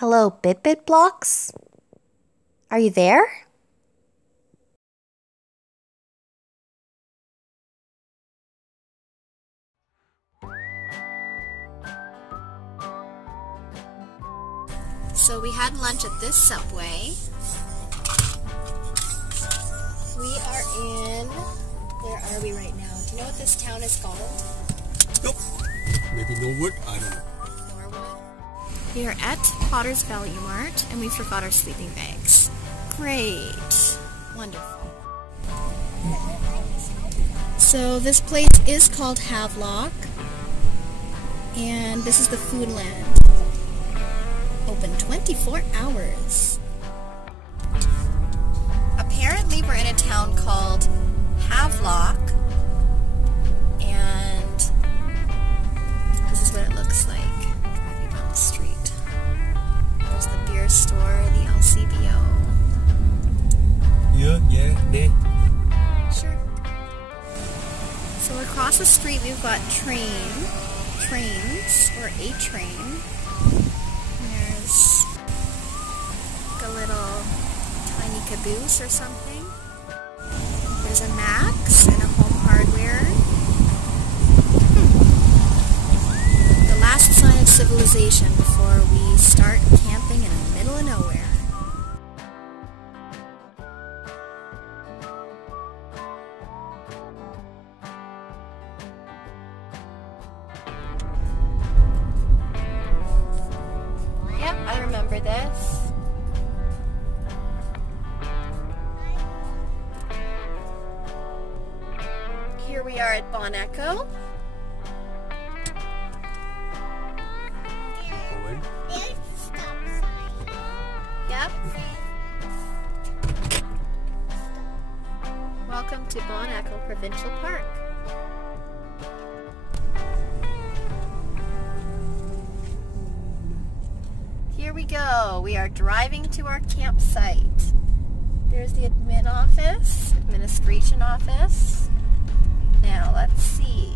Hello, Bit Blocks? Are you there? So we had lunch at this Subway. We are in... Where are we right now? Do you know what this town is called? Nope. Maybe Norwood? I don't know. Norwood. We are at Potter's Value Mart and we forgot our sleeping bags. Great. Wonderful. So this place is called Havelock and this is the Foodland. Open 24 hours. Apparently we're in a town called Havelock and this is what it looks like driving down the street. There's the beer store, the LCBO. Yeah. Sure. So across the street we've got trains, or a train. There's like a little tiny caboose or something. There's a Max and a Home Hardware. The last sign of civilization before we start camping in the middle of nowhere. Yep, I remember this. Here we are at Bon Echo. Yep. Welcome to Bon Echo Provincial Park. Here we go. We are driving to our campsite. There's the administration office. Now, let's see.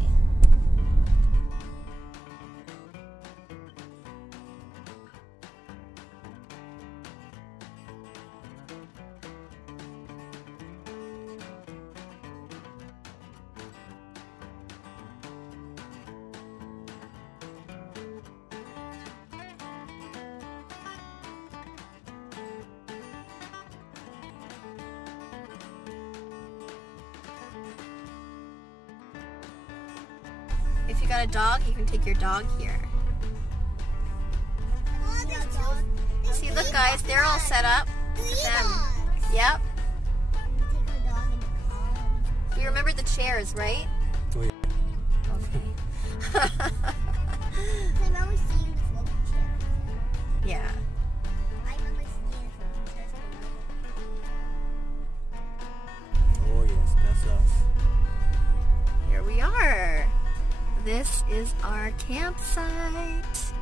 If you got a dog, you can take your dog here. See, look guys, they're all set up. Look at them. Yep. You remember the chairs, right? Oh, yeah. Okay. Yeah. Oh yes, that's us. Here we are. This is our campsite.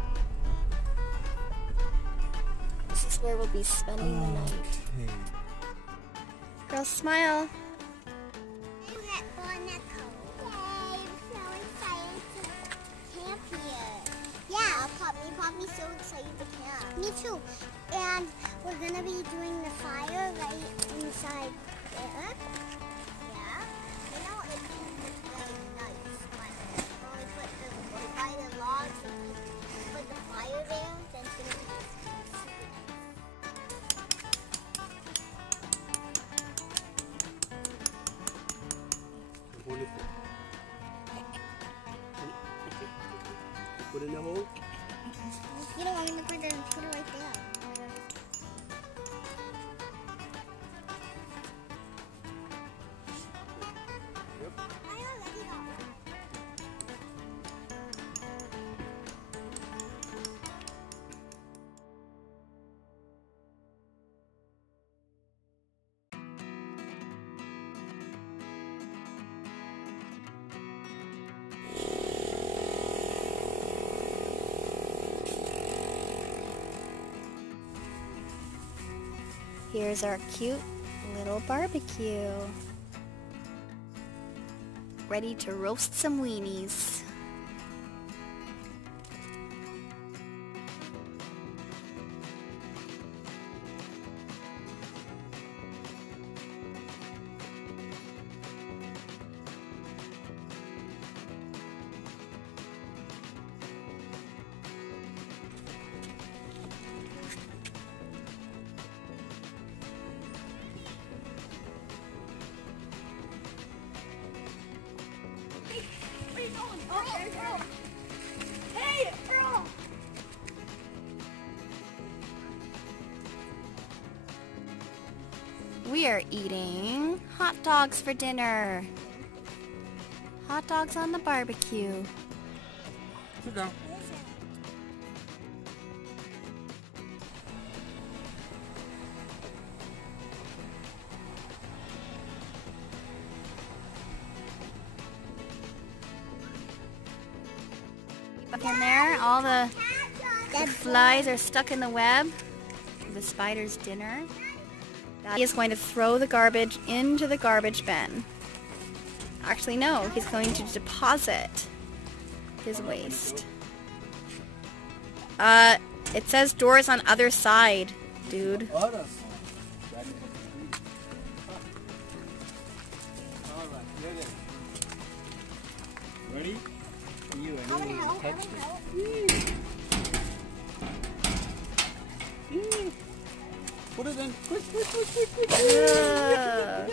This is where we'll be spending the night. Okay. Girl, smile. Poppy's so excited to camp. Me too. And we're gonna be doing the fire right inside there. Yeah. You know, it'd be very nice. But when we put by the logs and put the fire there, then it's gonna be What is it? Put it in the hole? You don't want me to put it right there. Yep. I already got one. Here's our cute little barbecue. Ready to roast some weenies. Hey, girl! We are eating hot dogs for dinner. Hot dogs on the barbecue. Sit down. Look in there, all the flies are stuck in the web. The spider's dinner. Daddy is going to throw the garbage into the garbage bin. Actually, no, he's going to deposit his waste. It says doors on other side, dude. Ready? You I'm gonna help. Put it in. Quick. Ugh.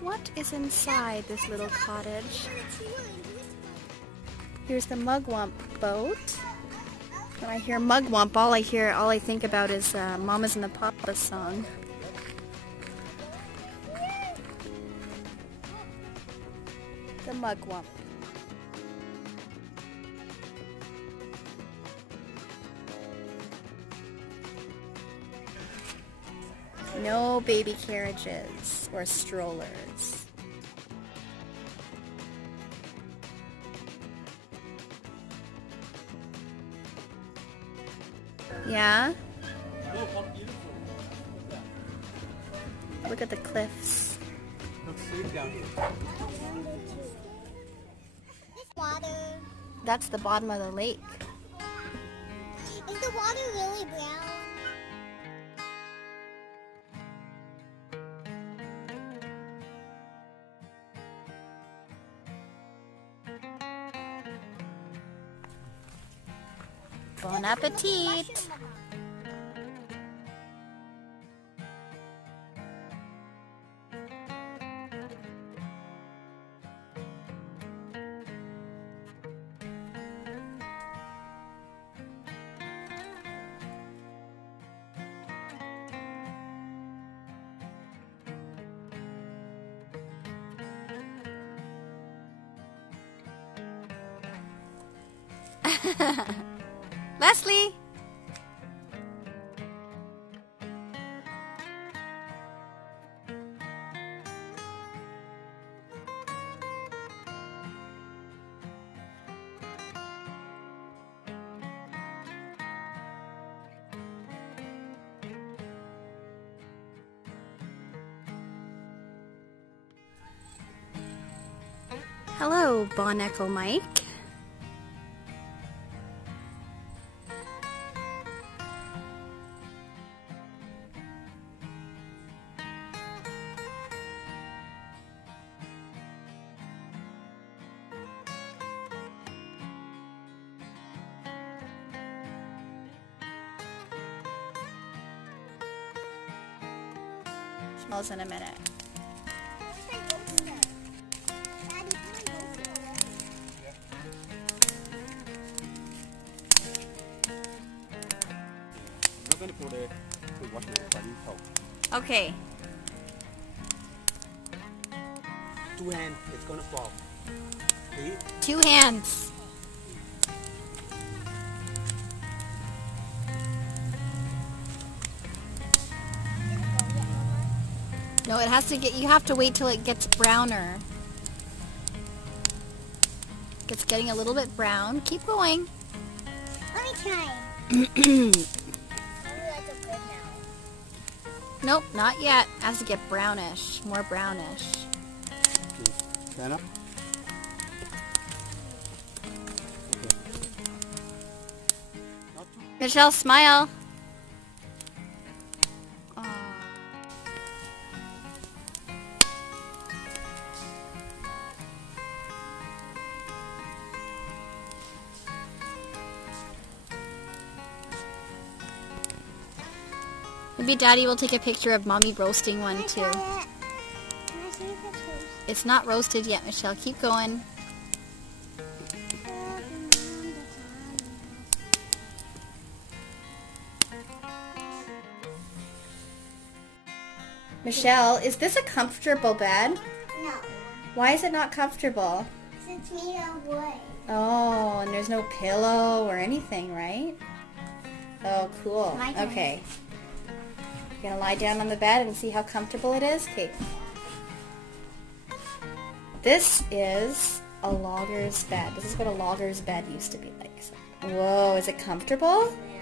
What is inside this little cottage? Here's the mugwump boat. When I hear mugwump, all I think about is Mamas and the Papas song. The mugwump. No baby carriages or strollers. Yeah? Look how beautiful. Look at the cliffs. Look safe down here. Water. That's the bottom of the lake. Is the water really brown? Bon appetit! Leslie! Hello, Bon Echo Mike. Smells in a minute. I'm going to put it to wash my body out. Okay. 2 hands, it's going to fall. See? 2 hands. No, it has to get, you have to wait till it gets browner. It's getting a little bit brown. Keep going. Let me try. I'll be like a good now. Nope, not yet. Has to get brownish, more brownish. Okay. Stand up. Okay. Not too. Michelle, smile. Aw. Maybe Daddy will take a picture of Mommy roasting one too. Can I see if it's toast? It's not roasted yet, Michelle. Keep going. Michelle, is this a comfortable bed? No. Why is it not comfortable? It's made of wood. Oh, and there's no pillow or anything, right? Oh, cool. My turn. Okay. You're gonna lie down on the bed and see how comfortable it is? Okay. This is a logger's bed. This is what a logger's bed used to be like. So, whoa, is it comfortable? Yeah.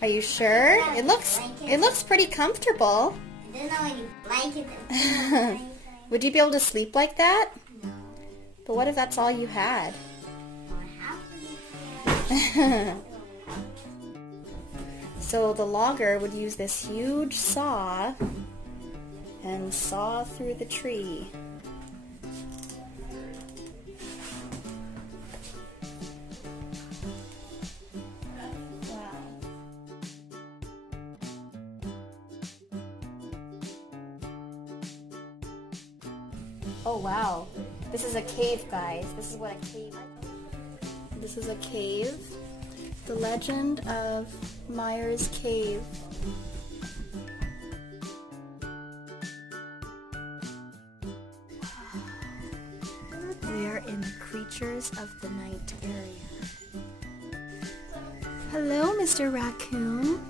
Are you sure? It looks pretty comfortable. There's not any blankets. Would you be able to sleep like that? But what if that's all you had? So the logger would use this huge saw and saw through the tree. Wow. Oh wow. This is a cave, guys. This is what a cave is. This is a cave. The Legend of Myers Cave. We are in the Creatures of the Night area. Hello, Mr. Raccoon.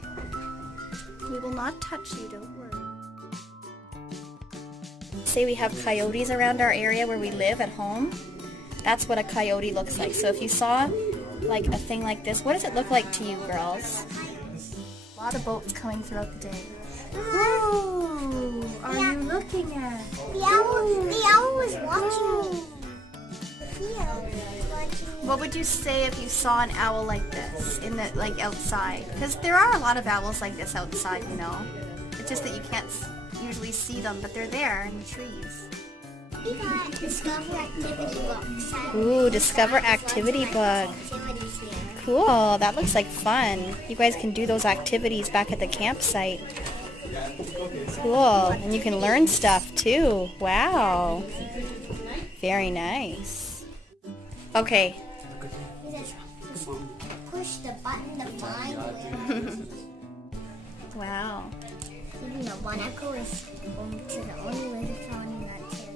We will not touch you, don't worry. Say we have coyotes around our area where we live at home. That's what a coyote looks like. So if you saw like a thing like this, what does it look like to you, girls? Lots of boats coming throughout the day. Whoa! Are you looking at? The owl was watching. What would you say if you saw an owl like this in the outside? Because there are a lot of owls like this outside, you know. It's just that you can't usually see them, but they're there in the trees. We got Discover Activity books. Ooh, Discover Activity book. Activities here. Cool, that looks like fun. You guys can do those activities back at the campsite. Cool, and you can learn stuff too. Wow. Very nice. Okay. You just push the button to find where. Wow. You know, one echo is going to the only way to find that tail.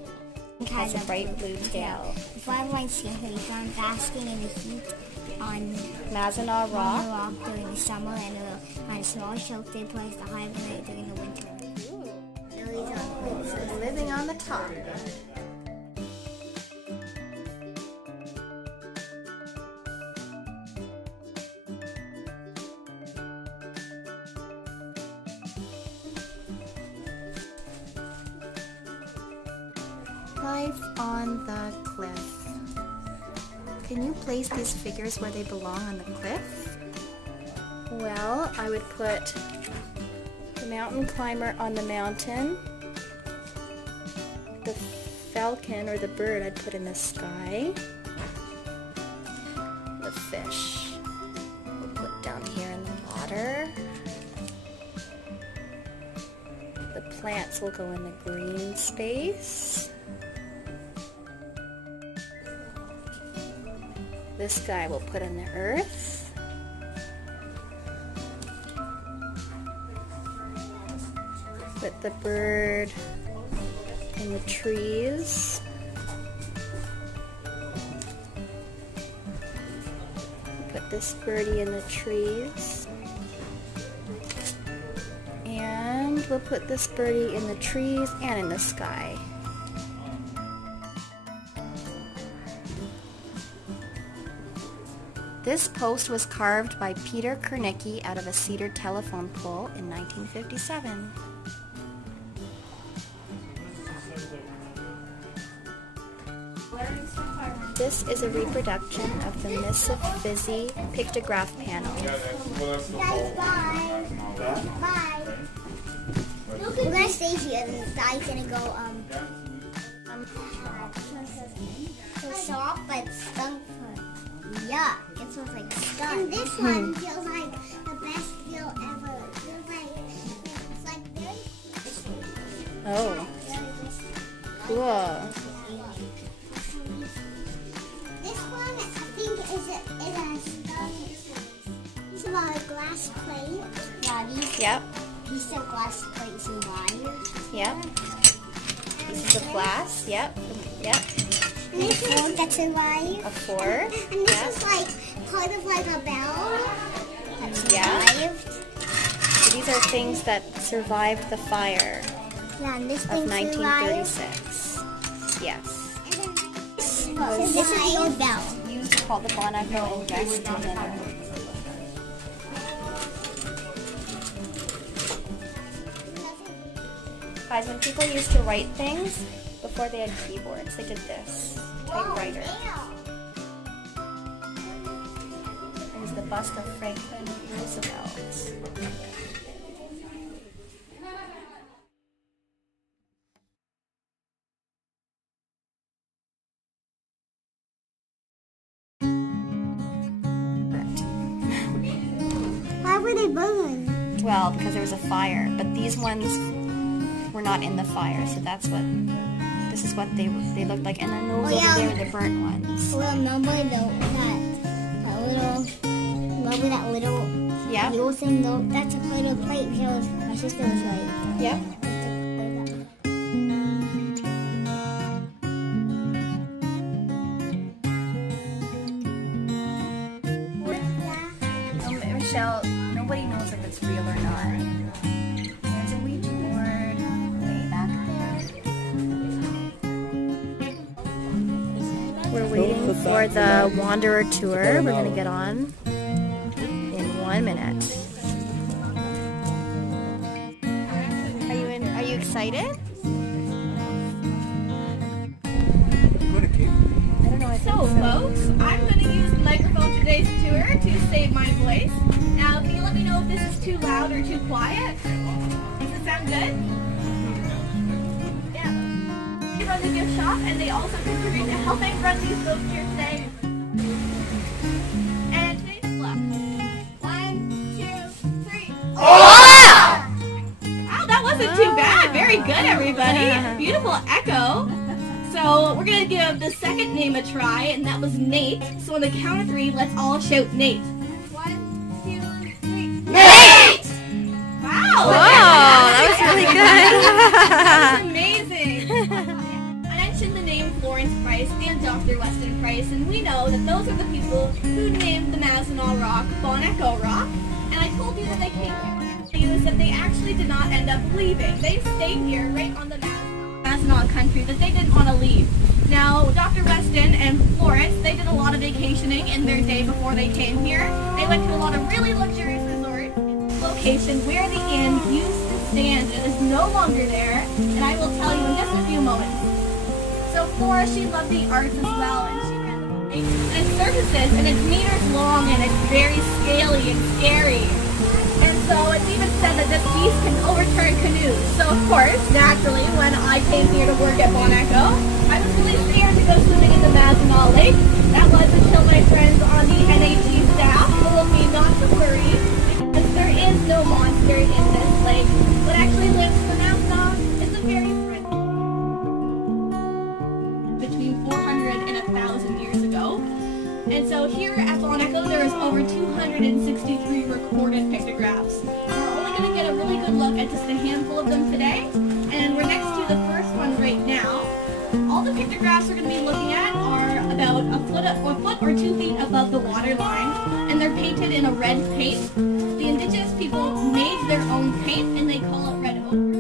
It has a bright blue tail. If everyone's seen her, you found basking in the heat on Mazenau Rock. During the summer and on a small sheltered place to hibernate during the winter. Living on the top. Life on the cliff. Can you place these figures where they belong on the cliff? Well, I would put the mountain climber on the mountain. The falcon or the bird I'd put in the sky. The fish we'll put down here in the water. The plants will go in the green space. This guy we'll put in the earth. Put the bird in the trees. Put this birdie in the trees. And we'll put this birdie in the trees and in the sky. This post was carved by Peter Kernicki out of a cedar telephone pole in 1957. This is a reproduction of the Miss of Fizzy pictograph panel. Guys, bye. Bye. We're gonna stay here and Daddy's gonna go so soft but stunk for yuck. It smells like skunk. And this one feels like the best feel ever. It feels like it's like very Oh, cool. This one I think is a skunk. It's about a glass plate. Yeah, these are glass plates and wires. Yep. Pieces of glass. Yep. Yep. And this is that's a wire. A fork. And this is like part of like a bell. That's Yeah. So these are things that survived the fire Yeah, and this of thing 1936. Yes. So this is your bell. Used called the Bonaco Invest Dinner. Guys, when people used to write things before they had keyboards, they did this. Typewriter. There's the bust of Franklin Roosevelt. Why were they burn? Well, because there was a fire, but these ones were not in the fire, so that's what. This is what they looked like, and then those over there are the burnt ones. Remember that little Yeah. little thing though? That's a little plate because my sister was like. Yep. Michelle, nobody knows if it's real or not. There's a Ouija board way back there. We're waiting for the Wanderer tour. We're gonna get on in 1 minute. Are you excited? So, folks, I'm going to use the microphone for today's tour to save my voice. Now, can you let me know if this is too loud or too quiet? Does it sound good? Yeah. They run the gift shop, and they also contribute to helping run these folks here today. And today's left. 1, 2, 3. Oh! Wow, that wasn't too bad. Very good, everybody. Beautiful echo. So we're going to give the second name a try, and that was Nate. So on the count of 3, let's all shout Nate. 1, 2, 3. Nate! Wow! That was really good. That was amazing. I mentioned the name Florence Price and Dr. Weston Price, and we know that those are the people who named the Mazenal Rock Bon Echo Rock. And I told you that they came here is that they actually did not end up leaving. They stayed here right on the Mazenal country that they didn't want to leave. Now, Dr. Weston and Florence, they did a lot of vacationing in their day before they came here. They went to a lot of really luxurious resorts. Location where the inn used to stand. It is no longer there, and I will tell you in just a few moments. So Flora, she loved the arts as well, and she ran the place. And it surfaces, and it's meters long, and it's very scaly and scary. And so it's even said that this beast can overturn canoes. So of course, naturally, when I came here to work at Bon Echo, I was really scared to go swimming in the Mazenal Lake. That was until my friends on the NHE staff told me not to worry, because there is no monster in this lake. What actually lives in the Mazenal is a very between 400 and 1,000 years ago. And so here at Bon Echo, there is over 263 recorded pictographs. We're only going to get a really good look at just a handful of them today, and we're next to the first one right now. All the pictographs we're going to be looking at are about a foot or 2 feet above the water line, and they're painted in a red paint. The indigenous people made their own paint, and they call it red ochre.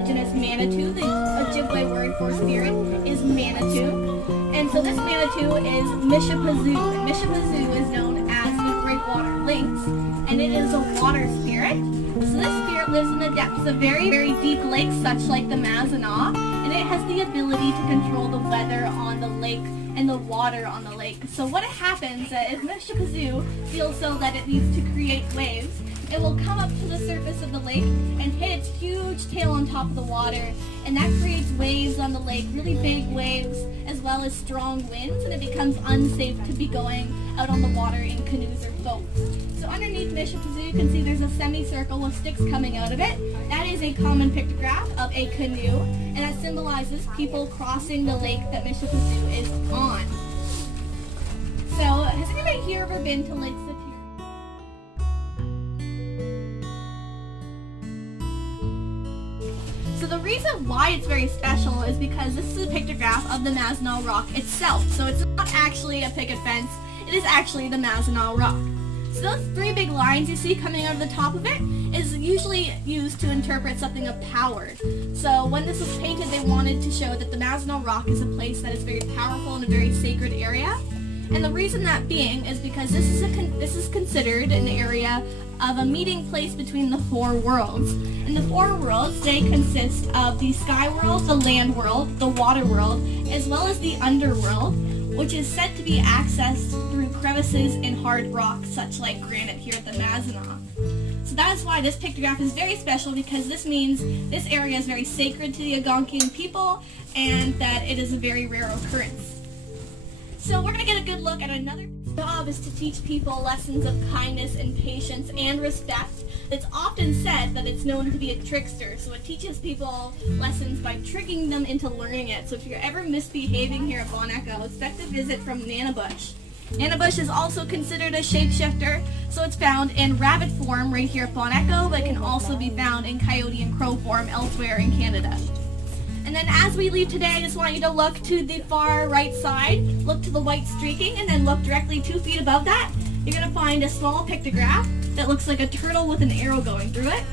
Indigenous Manitou, the Ojibwe word for spirit, is Manitou. And so this Manitou is Mishapazoo, and Mishapazoo is known as the Great Water Lynx, and it is a water spirit. So So this spirit lives in the depths of very, very deep lakes, such like the Mazenod, and it has the ability to control the weather on the lake and the water on the lake. So what happens is Mishapazoo feels so that it needs to create waves. It will come up to the surface of the lake and hit its huge tail on top of the water, and that creates waves on the lake, really big waves, as well as strong winds, and it becomes unsafe to be going out on the water in canoes or boats. So underneath Mishapazoo, you can see there's a semicircle with sticks coming out of it. That is a common pictograph of a canoe, and that symbolizes people crossing the lake that Mishapazoo is on. So, has anybody here ever been to Lake Superior? So the reason why it's very special is because this is a pictograph of the Mazenod Rock itself. So it's not actually a picket fence, it is actually the Mazenod Rock. So those three big lines you see coming out of the top of it is usually used to interpret something of power. So when this was painted, they wanted to show that the Mazenod Rock is a place that is very powerful and a very sacred area. And the reason that being is because this is considered an area of a meeting place between the four worlds. And the four worlds, they consist of the sky world, the land world, the water world, as well as the underworld, which is said to be accessed through crevices in hard rock, such like granite here at the Mazenod. So that is why this pictograph is very special, because this means this area is very sacred to the Algonquian people and that it is a very rare occurrence. So we're going to get a good look at another job is to teach people lessons of kindness and patience and respect. It's often said that it's known to be a trickster, so it teaches people lessons by tricking them into learning it. So if you're ever misbehaving here at Bon Echo, expect a visit from Nanabush. Nanabush is also considered a shapeshifter, so it's found in rabbit form right here at Bon Echo, but can also be found in coyote and crow form elsewhere in Canada. And then as we leave today, I just want you to look to the far right side, look to the white streaking, and then look directly 2 feet above that. You're going to find a small pictograph that looks like a turtle with an arrow going through it.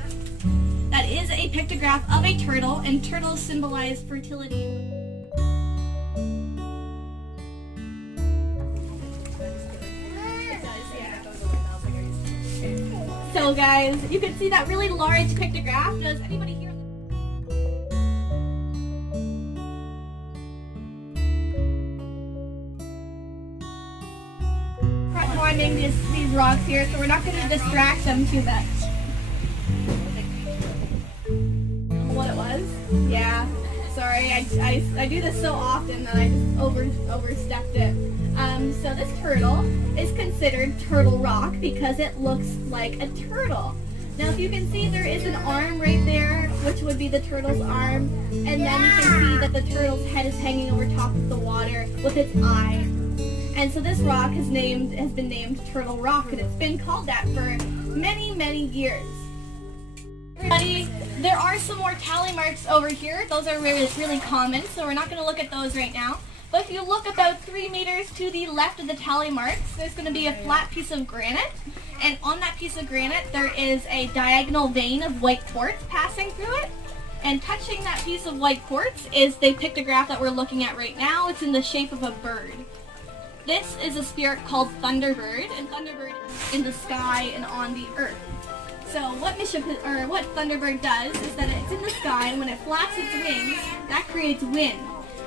That is a pictograph of a turtle, and turtles symbolize fertility. So guys, you can see that really large pictograph. Does anybody here? Climbing these rocks here, so we're not going to distract them too much. What it was? Yeah. Sorry, I do this so often that I just overstepped it. So this turtle is considered Turtle Rock because it looks like a turtle. Now if you can see, there is an arm right there, which would be the turtle's arm, and then you can see that the turtle's head is hanging over top of the water with its eye. And so this rock has been named Turtle Rock, and it's been called that for many, many years. Everybody, there are some more tally marks over here. Those are really common, so we're not going to look at those right now. But if you look about 3 meters to the left of the tally marks, there's going to be a flat piece of granite. And on that piece of granite, there is a diagonal vein of white quartz passing through it. And touching that piece of white quartz is the pictograph that we're looking at right now. It's in the shape of a bird. This is a spirit called Thunderbird, and Thunderbird is in the sky and on the earth. So what Thunderbird does is that it's in the sky, and when it flaps its wings, that creates wind.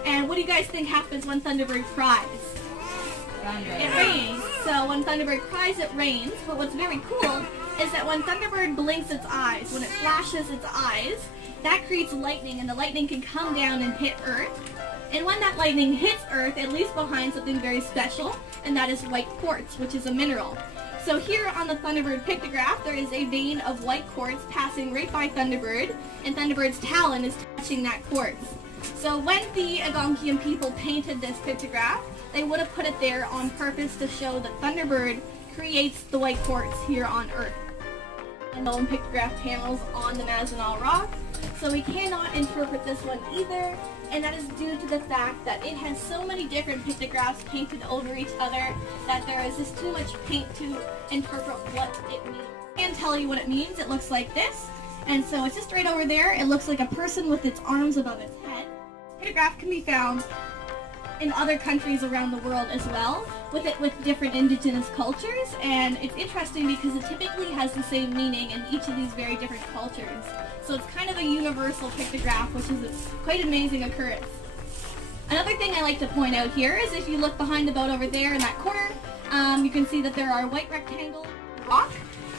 And what do you guys think happens when Thunderbird cries? It rains. So when Thunderbird cries, it rains. But what's very cool is that when Thunderbird blinks its eyes, when it flashes its eyes, that creates lightning, and the lightning can come down and hit Earth. And when that lightning hits Earth, it leaves behind something very special, and that is white quartz, which is a mineral. So here on the Thunderbird pictograph, there is a vein of white quartz passing right by Thunderbird, and Thunderbird's talon is touching that quartz. So when the Algonquian people painted this pictograph, they would have put it there on purpose to show that Thunderbird creates the white quartz here on Earth. And known pictograph panels on the Mazenod Rock, so we cannot interpret this one either, and that is due to the fact that it has so many different pictographs painted over each other that there is just too much paint to interpret what it means. I can tell you what it means. It looks like this, and so it's just right over there. It looks like a person with its arms above its head. The pictograph can be found in other countries around the world as well, with different indigenous cultures, and it's interesting because it typically has the same meaning in each of these very different cultures. So it's kind of a universal pictograph, which is a quite amazing occurrence. Another thing I like to point out here is if you look behind the boat over there in that corner, you can see that there are white rectangles rock,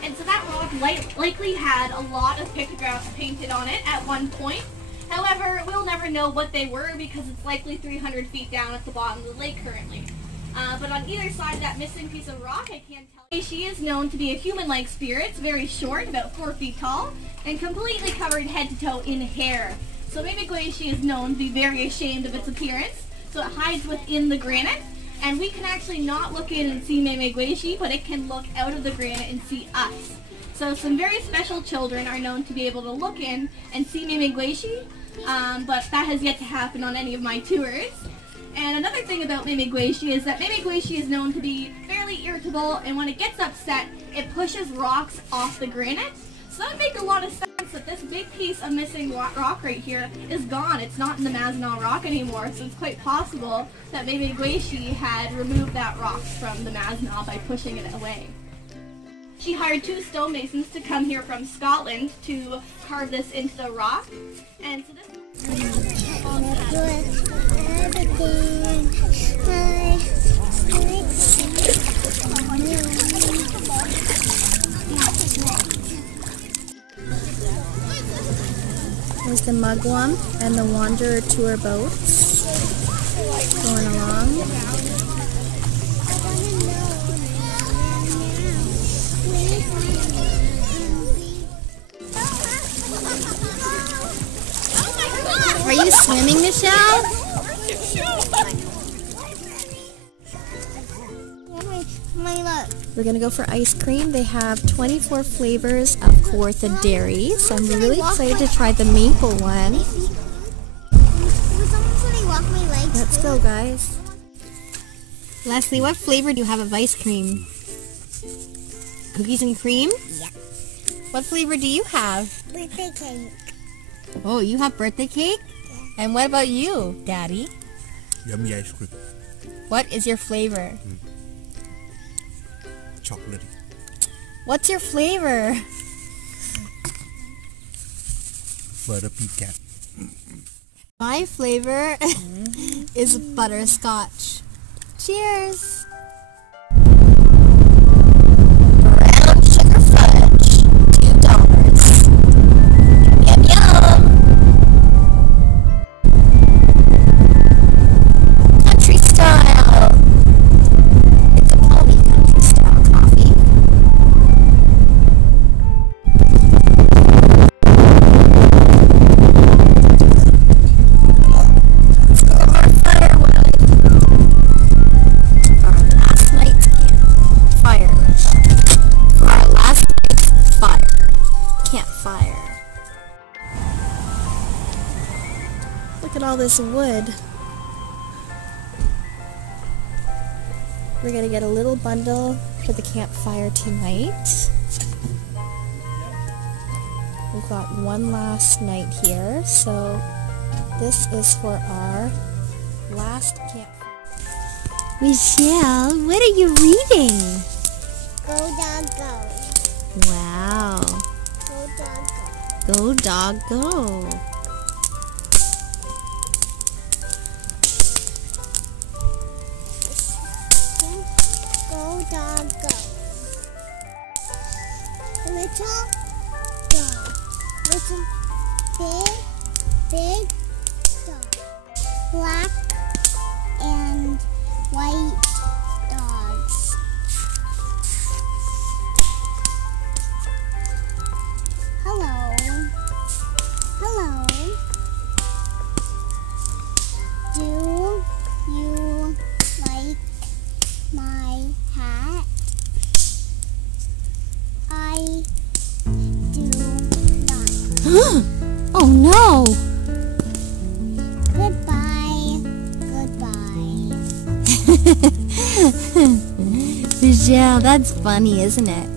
and so that rock likely had a lot of pictographs painted on it at one point. However, we'll never know what they were because it's likely 300 feet down at the bottom of the lake currently. But on either side of that missing piece of rock, I can't tell you. She is known to be a human-like spirit, very short, about 4 feet tall, and completely covered head to toe in hair. So Mimigweishi is known to be very ashamed of its appearance, so it hides within the granite. And we can actually not look in and see Mimigweishi, but it can look out of the granite and see us. So some very special children are known to be able to look in and see Mimigweishi, but that has yet to happen on any of my tours. And another thing about Mimigweishi is that Mimigweishi is known to be fairly irritable, and when it gets upset, it pushes rocks off the granite. So that would make a lot of sense that this big piece of missing rock right here is gone. It's not in the Mazenal Rock anymore, so it's quite possible that Mimigweishi had removed that rock from the Mazenal by pushing it away. She hired 2 stonemasons to come here from Scotland to carve this into the rock, and so this There's the Mugwump and the Wanderer tour boats going along. Are you swimming, Michelle? We're gonna go for ice cream. They have 24 flavors of Kawartha dairy, so I'm really excited to try the maple one. Let's go, guys. Leslie, what flavor do you have of ice cream? Cookies and cream? Yeah. What flavor do you have? Birthday cake. Oh, you have birthday cake? Yeah. And what about you, Daddy? Yummy ice cream. What is your flavor? Chocolatey. What's your flavor? Butter pecan. My flavor is butterscotch. Cheers! Brown sugar fudge, $2. Yum yum! Country style! It's a pony country style coffee. Let's go our Fairway. Our last night's campfire. For our last night's campfire. Look at all this wood. We're gonna get a little bundle for the campfire tonight. We've got one last night here, so this is for our last campfire. Michelle, what are you reading? Go dog go. Wow. Go dog go. Go dog go. Go dog go. Little dog. Little big dog. Black and white dogs. Hello. Hello. Do you like my hat? I do not. Oh no! Goodbye. Goodbye. Michelle, that's funny, isn't it?